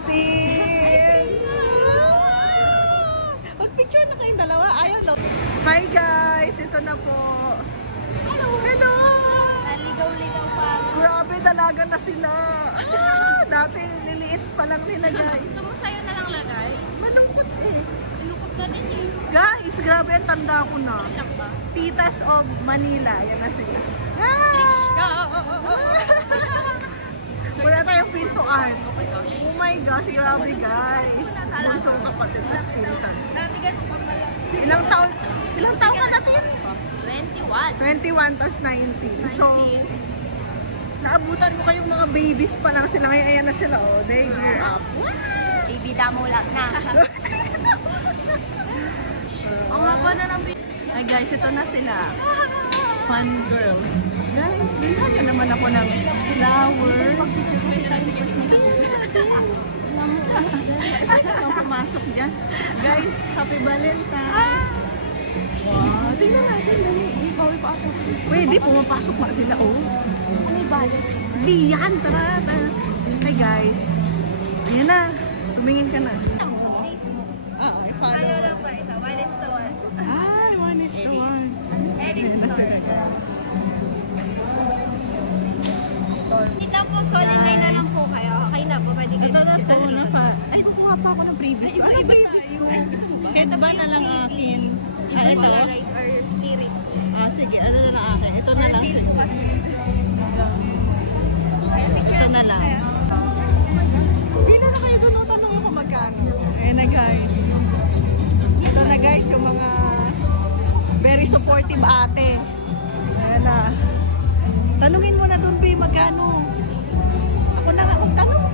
natin. Mag-picture na kayong dalawa. Ayaw daw. Hi guys! Ito na po. Hello! Hello! Naligaw-ligaw pa. Grabe, dalaga na sila. Dati liliit pa lang nila guys. Gusto mo sa'yo na lang lagay? Malungkot eh. Lukot na din eh. Guys, grabe ang tanda ko na. Ilang ba? Titas of Manila. Yan na sila. Ah! Wala tayong pintuan. Oh my gosh, grabe guys. Bunso kong kapatid na pinsan. Dati ganun pa pala. Ilang taon ka natin? 21. 21 tas 19. So, naabutan ko kayong mga babies pa lang sila. Ngayon, ayan na sila. Oh, they grew up. Baby damo lang na. Ang haba na ng baby. Ay guys, ito na sila. Fun girls. Guys, bilhan niyo naman ako ng flower. Ang pumasok dyan. Guys, happy Valentine. Wow, tingnan natin. Bawi pa ako. Pwede, pumapasok pa sila. Oh. Ano yung balat? Di yan, tara. Hey guys. Ayan na. Tumingin ka na. Ah, okay. Kaya lang ba ito? One is to one. Ay, one is the one. Edit store. Ikaw po, solid line na lang po kayo. Okay na po, pwede kayo. Ito na po na pa. Ay, kukuha pa ako ng previous. Ano previous? Headband na lang akin. Ah, ito. Polaroid or series. Ah, sige. Ano na lang akin? Ito na lang. Feel ko kasi. Ito na lang. Pila na kayo doon. Tanong ako magkano. Ayan na guys. Ito na guys, yung mga very supportive ate. Ayan na. Tanungin mo na doon, B, magkano? Ako na lang magtanong.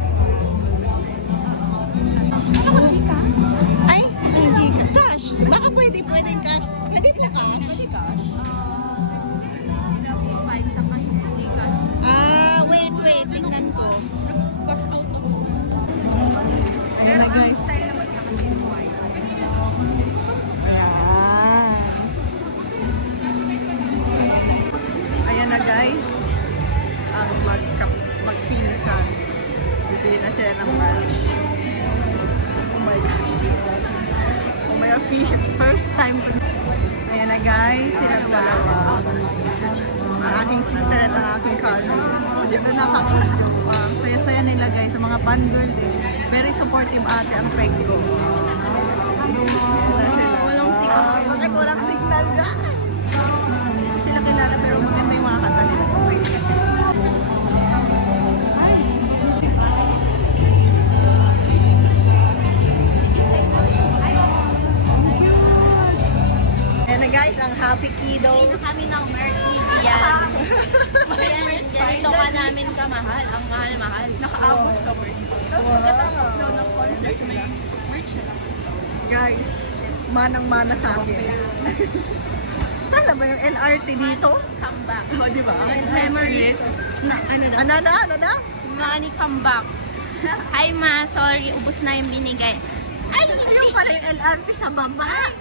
Ano ko, chika? Ay, hindi ka. Cash. Baka pwede cash. Pwede po cash. Pwede cash. Five sa cash sa Gcash. Ah, wait. Tingnan ko. Cash auto. Ayan na guys. Style naman na kasi Ayan na guys. Ang magpinsan. Bibili na sila ng merch. Oh my gosh. Oh my gosh. First time. Ayan na guys. Sila dalawa. Ang aking sister at ang aking cousin. Dito na kami. Ang saya-saya nila guys. Sa mga fangirl eh. Very supportive ate ang peg ko. Walang signal. Bakit walang signal guys? Hindi ko sila kilala pero maganda yung mga kanta nila. Ayan na guys, ang Happy Kiddos. Dito kami ng merch ni Dian. Ayan, ganito ka namin kamahal. Ang mahal-mahal. Nakaabot sa merch. Tapos pagkatapos daw ng concert, may merch na. Guys, manang-mana sa akin. Sana ba yung LRT dito? Comeback. Oh, di ba? Memories. Ano na? Money comeback. Hi ma, sorry, ubos na yung binigay. Ay, yung pala yung LRT sa baba.